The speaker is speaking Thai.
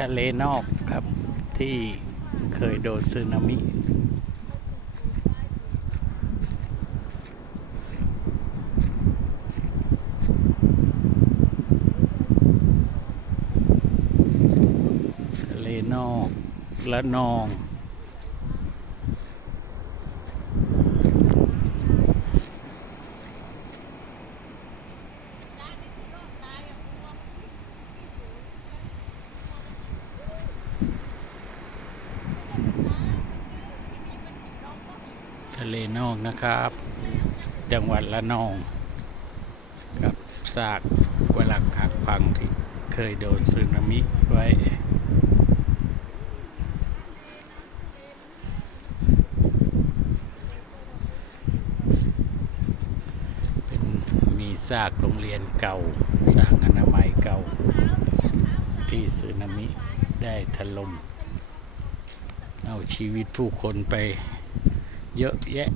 ทะเลนอกครับที่เคยโดนสึนามิทะเลนอกละนอง ทะเลนอกนะครับ จังหวัดละนอง กับซากกวลักหักพังที่เคยโดนสึนามิไว้เป็นมีซากโรงเรียนเก่าซากอนามัยเก่า ที่สึนามิได้ถล่มเอาชีวิตผู้คนไป เยอะแยะ